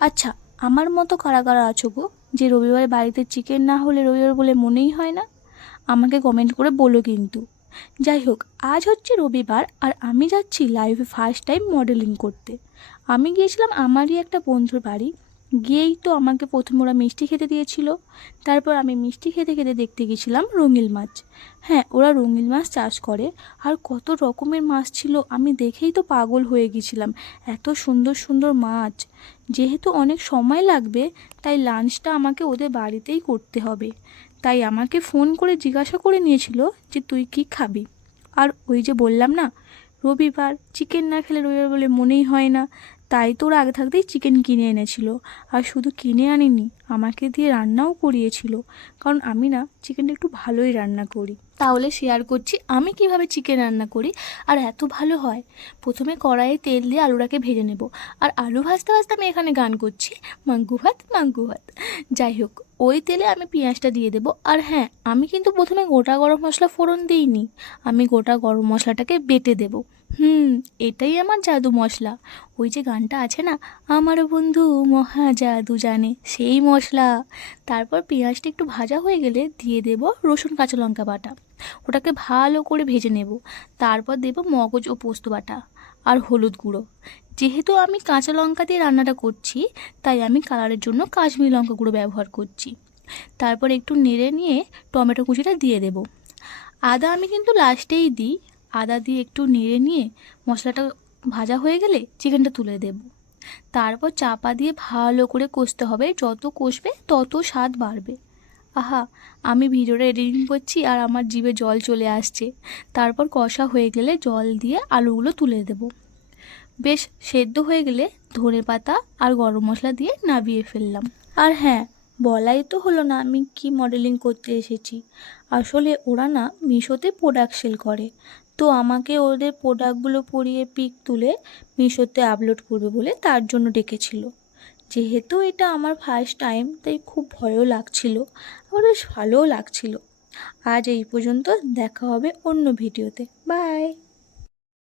আচ্ছা, আমার মতো কারা কারা আছো গো যে রবিবার বাড়িতে চিকেন না হলে রবিবার বলে মনেই হয় না? আমাকে কমেন্ট করে বলো কিন্তু। যাই হোক, আজ হচ্ছে রবিবার আর আমি যাচ্ছি লাইফে ফার্স্ট টাইম মডেলিং করতে। আমি গিয়েছিলাম আমারই একটা বন্ধুর বাড়ি। গিয়েই তো আমাকে প্রথমে ওরা মিষ্টি খেতে দিয়েছিল। তারপর আমি মিষ্টি খেতে খেতে দেখতে গেছিলাম রঙিল মাছ। হ্যাঁ, ওরা রঙিল মাছ চাষ করে। আর কত রকমের মাছ ছিল, আমি দেখেই তো পাগল হয়ে গেছিলাম। এত সুন্দর সুন্দর মাছ। যেহেতু অনেক সময় লাগবে, তাই লাঞ্চটা আমাকে ওদের বাড়িতেই করতে হবে। তাই আমাকে ফোন করে জিজ্ঞাসা করে নিয়েছিল যে তুই কি খাবি। আর ওই যে বললাম না, রবিবার চিকেন না খেলে রবিবার বলে মনেই হয় না। তাই তো ওরা আগে থাকতেই চিকেন কিনে এনেছিল। আর শুধু কিনে আনিনি, আমাকে দিয়ে রান্নাও করিয়েছিল। কারণ আমি না চিকেনটা একটু ভালোই রান্না করি। তাহলে শেয়ার করছি আমি কিভাবে চিকেন রান্না করি। আর এত ভালো হয়। প্রথমে কড়াইয়ে তেল দিয়ে আলুটাকে ভেজে নেব। আর আলু ভাজতে ভাজতে আমি এখানে গান করছি, মাঙ্গু ভাত মাঙ্গু ভাত। যাই হোক, ওই তেলে আমি পেঁয়াজটা দিয়ে দেবো। আর হ্যাঁ, আমি কিন্তু প্রথমে গোটা গরম মশলা ফোড়ন দিইনি, আমি গোটা গরম মশলাটাকে বেটে দেবো। এটাই আমার জাদু মশলা। ওই যে গানটা আছে না, আমার বন্ধু মহা জাদু জানে, সেই মশলা। তারপর পেঁয়াজটা একটু ভাজা হয়ে গেলে দিয়ে দেব রসুন কাঁচা লঙ্কা বাটা। ওটাকে ভালো করে ভেজে নেব। তারপর দেব মগজ ও পোস্ত বাটা আর হলুদ গুঁড়ো। যেহেতু আমি কাঁচা লঙ্কা দিয়ে রান্নাটা করছি, তাই আমি কালারের জন্য কাশ্মীরি লঙ্কা গুঁড়ো ব্যবহার করছি। তারপর একটু নেড়ে নিয়ে টমেটো কুচিটা দিয়ে দেব। আদা আমি কিন্তু লাস্টেই দিই। আদা দিয়ে একটু নেড়ে নিয়ে মশলাটা ভাজা হয়ে গেলে চিকেনটা তুলে দেব। তারপর চাপা দিয়ে ভালো করে কষতে হবে, যত কষবে তত স্বাদ বাড়বে। আহা, আমি ভিডিওটা এডিটিং করছি আর আমার জিভে জল চলে আসছে। তারপর কষা হয়ে গেলে জল দিয়ে আলুগুলো তুলে দেব। বেশ সেদ্ধ হয়ে গেলে ধনেপাতা আর গরম মশলা দিয়ে নামিয়ে ফেললাম। আর হ্যাঁ, বলাই তো হলো না আমি কি মডেলিং করতে এসেছি। আসলে ওরা না মিশোতে প্রোডাক্ট সেল করে। তো আমাকে ওদের প্রোডাক্টগুলো পরিয়ে পিক তুলে মিশোতে আপলোড করবে বলে তার জন্য ডেকেছিল। যেহেতু এটা আমার ফার্স্ট টাইম, তাই খুব ভয়ও লাগছিল, আবার বেশ ভালোও লাগছিল। আজ এই পর্যন্ত, দেখা হবে অন্য ভিডিওতে। বাই।